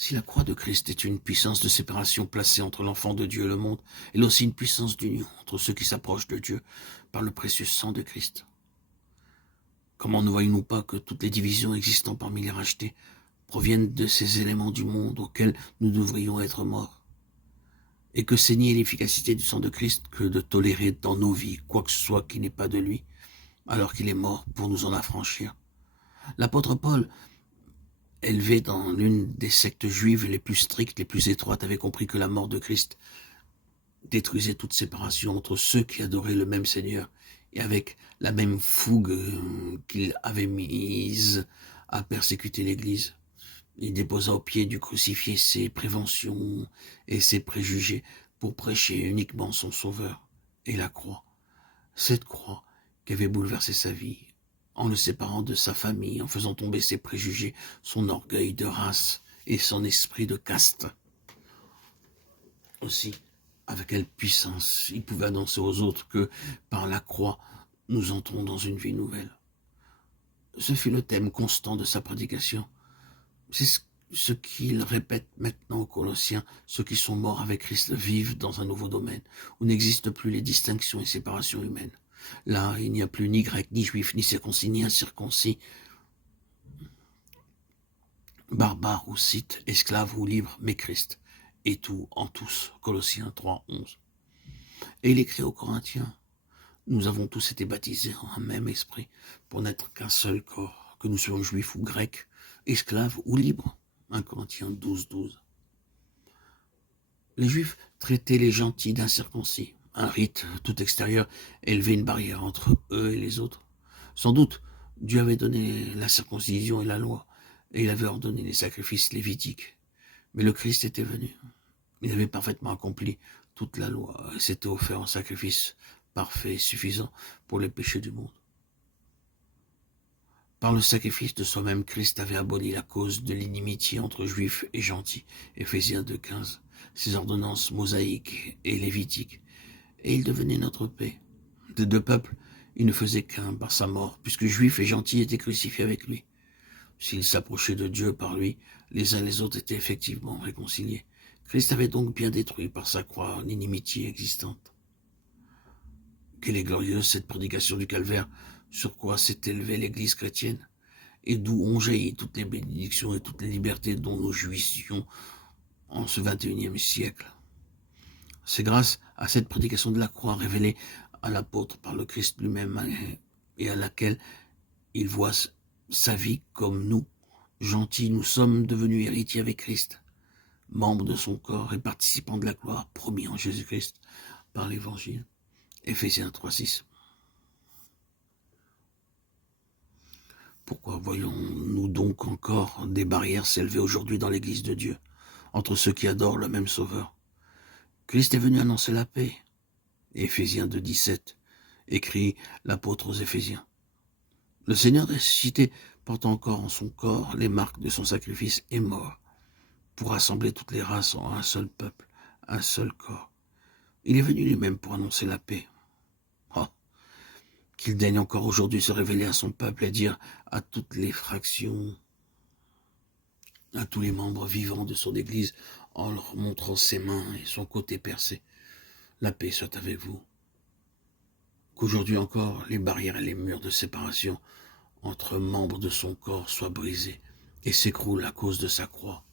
Si la croix de Christ est une puissance de séparation placée entre l'enfant de Dieu et le monde, elle est aussi une puissance d'union entre ceux qui s'approchent de Dieu par le précieux sang de Christ. Comment ne voyons-nous pas que toutes les divisions existant parmi les rachetés proviennent de ces éléments du monde auxquels nous devrions être morts, et que c'est nier l'efficacité du sang de Christ que de tolérer dans nos vies quoi que ce soit qui n'est pas de lui, alors qu'il est mort pour nous en affranchir. L'apôtre Paul, élevé dans l'une des sectes juives les plus strictes, les plus étroites, avait compris que la mort de Christ détruisait toute séparation entre ceux qui adoraient le même Seigneur et avec la même fougue qu'il avait mise à persécuter l'Église. Il déposa aux pieds du crucifié ses préventions et ses préjugés pour prêcher uniquement son Sauveur et la croix. Cette croix qui avait bouleversé sa vie, en le séparant de sa famille, en faisant tomber ses préjugés, son orgueil de race et son esprit de caste. Aussi, avec quelle puissance il pouvait annoncer aux autres que, par la croix, nous entrons dans une vie nouvelle. Ce fut le thème constant de sa prédication. C'est ce qu'il répète maintenant aux Colossiens: ceux qui sont morts avec Christ vivent dans un nouveau domaine, où n'existent plus les distinctions et séparations humaines. Là, il n'y a plus ni grec, ni juif, ni circoncis, ni incirconcis, barbare ou scythe, esclave ou libre, mais Christ est tout en tous. Colossiens 3, 11. Et il écrit aux Corinthiens: nous avons tous été baptisés en un même esprit, pour n'être qu'un seul corps, que nous soyons juifs ou grecs, esclaves ou libres. 1 Corinthiens 12, 12. Les Juifs traitaient les gentils d'incirconcis. Un rite tout extérieur élevait une barrière entre eux et les autres. Sans doute, Dieu avait donné la circoncision et la loi, et il avait ordonné les sacrifices lévitiques. Mais le Christ était venu. Il avait parfaitement accompli toute la loi et s'était offert en sacrifice parfait et suffisant pour les péchés du monde. Par le sacrifice de soi-même, Christ avait aboli la cause de l'inimitié entre juifs et gentils. Éphésiens 2,15. Ses ordonnances mosaïques et lévitiques. Et il devenait notre paix. De deux peuples, il ne faisait qu'un par sa mort, puisque juifs et gentils étaient crucifiés avec lui. S'ils s'approchaient de Dieu par lui, les uns les autres étaient effectivement réconciliés. Christ avait donc bien détruit par sa croix l'inimitié existante. Quelle est glorieuse cette prédication du calvaire, sur quoi s'est élevée l'Église chrétienne, et d'où ont jailli toutes les bénédictions et toutes les libertés dont nous jouissions en ce XXIe siècle. C'est grâce à cette prédication de la croix révélée à l'apôtre par le Christ lui-même et à laquelle il voit sa vie comme nous, gentils, nous sommes devenus héritiers avec Christ, membres de son corps et participants de la gloire promis en Jésus-Christ par l'Évangile. Éphésiens 3, 6. Pourquoi voyons-nous donc encore des barrières s'élever aujourd'hui dans l'Église de Dieu, entre ceux qui adorent le même Sauveur? Christ est venu annoncer la paix. Éphésiens 2, 17, écrit l'apôtre aux Éphésiens. Le Seigneur ressuscité porte encore en son corps les marques de son sacrifice et mort, pour rassembler toutes les races en un seul peuple, un seul corps. Il est venu lui-même pour annoncer la paix. Oh, qu'il daigne encore aujourd'hui se révéler à son peuple et dire à toutes les fractions, à tous les membres vivants de son Église, en leur montrant ses mains et son côté percé: la paix soit avec vous. Qu'aujourd'hui encore, les barrières et les murs de séparation entre membres de son corps soient brisés et s'écroulent à cause de sa croix.